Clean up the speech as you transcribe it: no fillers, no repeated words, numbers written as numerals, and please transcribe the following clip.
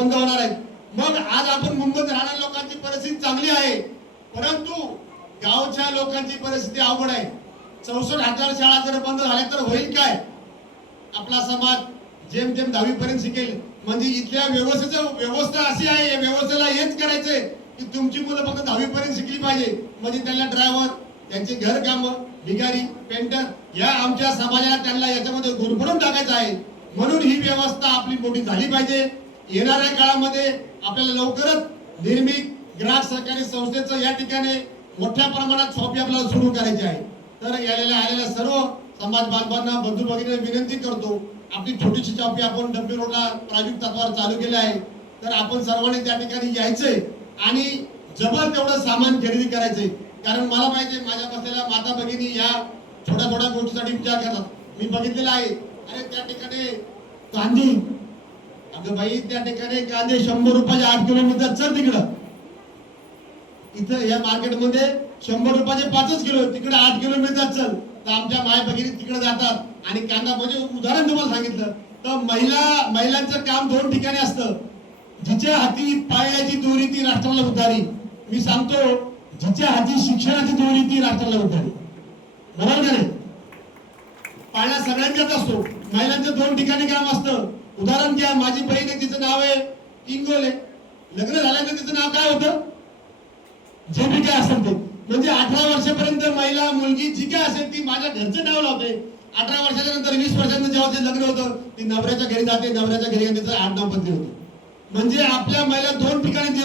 बंद होणार आहेत। मग आज आपण मुंबईत राहणाऱ्या लोकांची परिस्थिती चांगली आहे, परंतु गावच्या लोकांची परिस्थिती अवघड आहे। 64,000 शाळा जर बंद झाल्या तर होईल काय? आपला समाज जेमतेम 10वी पर्यंत शिकेल, म्हणजे इथल्या व्यवस्था अशी आहे, या व्यवस्थेला हेच करायचंय की तुमची मुलं फक्त 10वी पर्यंत शिकली पाहिजे, म्हणजे त्यांना ड्रायव्हर, त्यांचे घर काम, भिकारी, पेंटर या आमच्या समाजाला त्यांना याच्यामध्ये गुरफडून टाकायचं आहे। म्हणून ही व्यवस्था आपली मोठी झाली पाहिजे। येणाऱ्या काळामध्ये आपल्याला लवकरच निर्मित ग्राहक सहकारी संस्थेचं या ठिकाणी मोठ्या प्रमाणात शॉपी आपल्याला सुरू करायची आहे। तर आलेल्या सर्व समाज बांधवांना, बंधू भगिनींना विनंती करतो, आपली छोटीशी शॉपी आपण डब्बी रोडला प्रायोगिक तत्वावर चालू केली आहे, तर आपण सर्वांनी त्या ठिकाणी यायचंय आणि जबर तेवढं सामान खरेदी करायचंय। कारण मला माहिती आहे माझ्या बसलेल्या माता भगिनी या थोड्या गोष्टीसाठी विचार करतात। मी बघितलेलं आहे, अरे त्या ठिकाणी कांदे, अगं बाई त्या ठिकाणी कांदे 100 रुपयाचे 8 किलोमीटर चल तिकडं, इथं या मार्केटमध्ये 100 रुपयाचे 5 किलो, तिकडे 8 किलोमीटर चल। तर आमच्या माय भगिनी तिकडे जातात आणि कांदा, म्हणजे उदाहरण तुम्हाला सांगितलं तर महिलांचं काम 2 ठिकाणी असतं। जिच्या हाती पायाची दोरी ती राष्ट्राला उद्धारी। मी सांगतो, जिच्या हाती शिक्षणाची दोरी ती राष्ट्राला उद्धारी। बरोबर का नाही? पाळणा सगळ्यांच्याच असतो, महिलांचं 2 ठिकाणी काम असतं। उदाहरण घ्या, माझी बहीण आहे, तिचं नाव आहे इंगोले, लग्न झाल्यानंतर तिचं नाव काय होतं? जे बी काय असेल ते, म्हणजे 18 वर्षापर्यंत महिला मुलगी जी काय असेल ती माझ्या घरचं नाव लावते। 18 वर्षाच्या नंतर 20 वर्षांचं जेव्हा ते लग्न होतं ती नवऱ्याच्या घरी जाते, नवऱ्याच्या घरी तिचं आडनाव बदली होते। म्हणजे आपल्या महिला 2 ठिकाणी